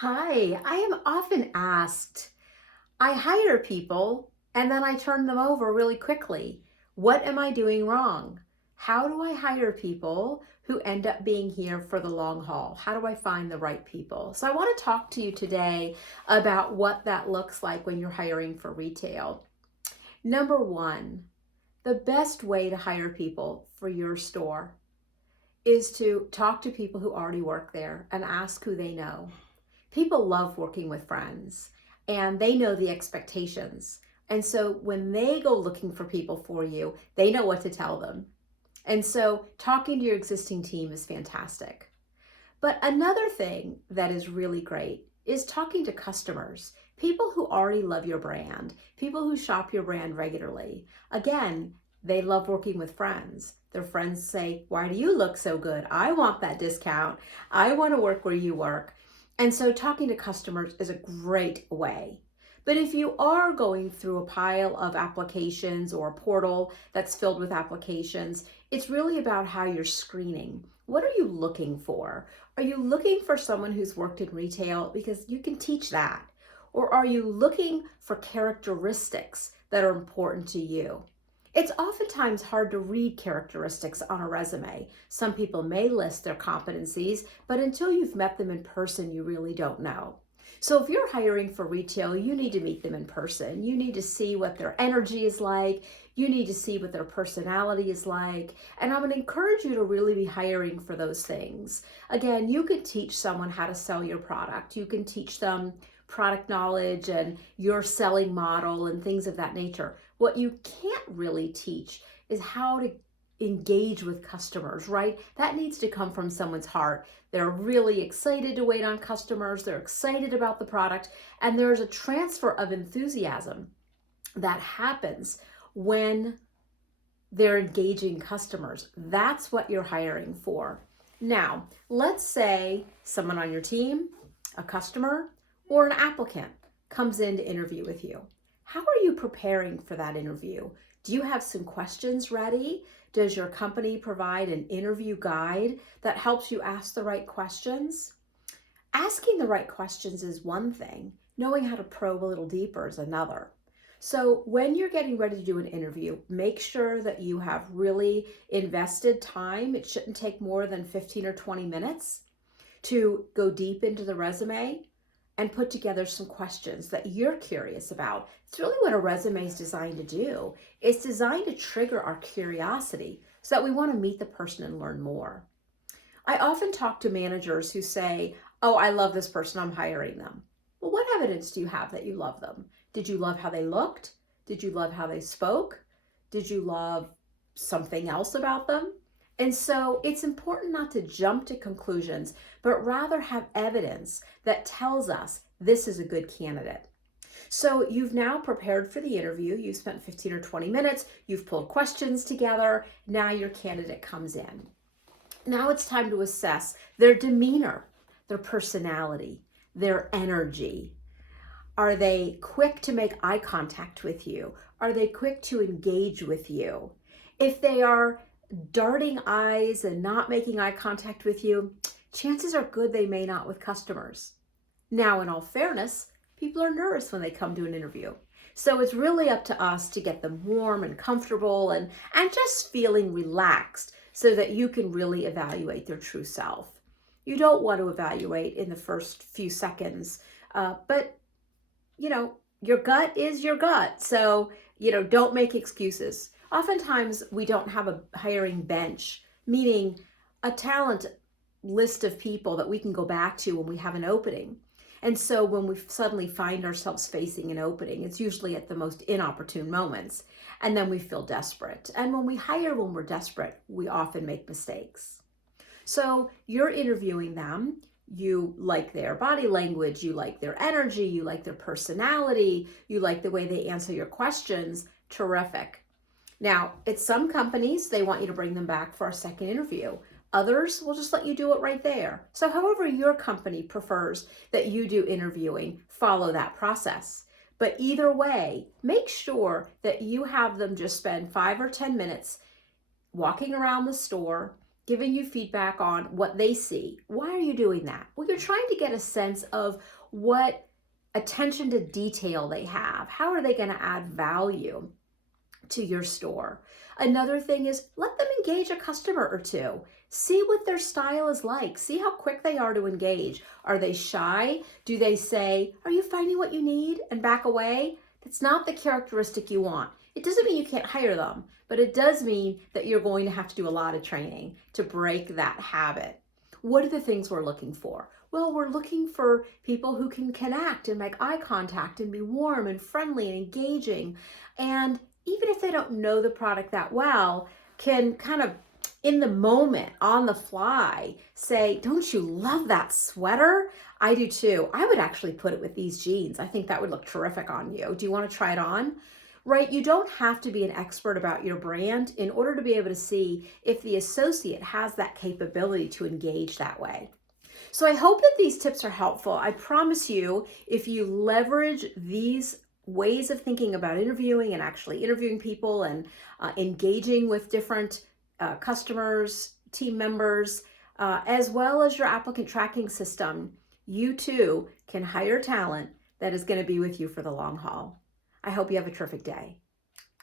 Hi, I am often asked, I hire people and then I turn them over really quickly. What am I doing wrong? How do I hire people who end up being here for the long haul? How do I find the right people? So I want to talk to you today about what that looks like when you're hiring for retail. Number one, the best way to hire people for your store is to talk to people who already work there and ask who they know. People love working with friends and they know the expectations. And so when they go looking for people for you, they know what to tell them. And so talking to your existing team is fantastic. But another thing that is really great is talking to customers, people who already love your brand, people who shop your brand regularly. Again, they love working with friends. Their friends say, "Why do you look so good? I want that discount. I want to work where you work." And so talking to customers is a great way. But if you are going through a pile of applications or a portal that's filled with applications, it's really about how you're screening. What are you looking for? Are you looking for someone who's worked in retail? Because you can teach that. Or are you looking for characteristics that are important to you? It's oftentimes hard to read characteristics on a resume. Some people may list their competencies, but until you've met them in person, you really don't know. So if you're hiring for retail, you need to meet them in person. You need to see what their energy is like. You need to see what their personality is like. And I'm going to encourage you to really be hiring for those things. Again, you could teach someone how to sell your product. You can teach them product knowledge and your selling model and things of that nature. What you can't really teach is how to engage with customers, right? That needs to come from someone's heart. They're really excited to wait on customers. They're excited about the product. And there's a transfer of enthusiasm that happens when they're engaging customers. That's what you're hiring for. Now, let's say someone on your team, a customer, or an applicant comes in to interview with you. How are you preparing for that interview? Do you have some questions ready? Does your company provide an interview guide that helps you ask the right questions? Asking the right questions is one thing. Knowing how to probe a little deeper is another. So when you're getting ready to do an interview, make sure that you have really invested time. It shouldn't take more than 15 or 20 minutes to go deep into the resume and put together some questions that you're curious about. It's really what a resume is designed to do. It's designed to trigger our curiosity so that we want to meet the person and learn more. I often talk to managers who say, "Oh, I love this person, I'm hiring them." Well, what evidence do you have that you love them? Did you love how they looked? Did you love how they spoke? Did you love something else about them? And so it's important not to jump to conclusions, but rather have evidence that tells us this is a good candidate. So you've now prepared for the interview. You've spent 15 or 20 minutes. You've pulled questions together. Now your candidate comes in. Now it's time to assess their demeanor, their personality, their energy. Are they quick to make eye contact with you? Are they quick to engage with you? If they are darting eyes and not making eye contact with you, chances are good they may not with customers. Now, in all fairness, people are nervous when they come to an interview. So it's really up to us to get them warm and comfortable and just feeling relaxed so that you can really evaluate their true self. You don't want to evaluate in the first few seconds, but your gut is your gut. So, don't make excuses. Oftentimes we don't have a hiring bench, meaning a talent list of people that we can go back to when we have an opening. And so when we suddenly find ourselves facing an opening, it's usually at the most inopportune moments. And then we feel desperate. And when we hire when we're desperate, we often make mistakes. So you're interviewing them. You like their body language, you like their energy, you like their personality, you like the way they answer your questions. Terrific. Now, at some companies, they want you to bring them back for a second interview. Others will just let you do it right there. So however your company prefers that you do interviewing, follow that process. But either way, make sure that you have them just spend 5 or 10 minutes walking around the store, giving you feedback on what they see. Why are you doing that? Well, you're trying to get a sense of what attention to detail they have. How are they going to add value to your store? Another thing is let them engage a customer or two. See what their style is like. See how quick they are to engage. Are they shy? Do they say, "Are you finding what you need?" and back away? That's not the characteristic you want. It doesn't mean you can't hire them, but it does mean that you're going to have to do a lot of training to break that habit. What are the things we're looking for? Well, we're looking for people who can connect and make eye contact and be warm and friendly and engaging. And even if they don't know the product that well, can kind of in the moment, on the fly, say, "Don't you love that sweater? I do too. I would actually put it with these jeans. I think that would look terrific on you. Do you want to try it on?" Right? You don't have to be an expert about your brand in order to be able to see if the associate has that capability to engage that way. So I hope that these tips are helpful. I promise you, if you leverage these ways of thinking about interviewing and actually interviewing people and engaging with different customers, team members, as well as your applicant tracking system, you too can hire talent that is going to be with you for the long haul. I hope you have a terrific day.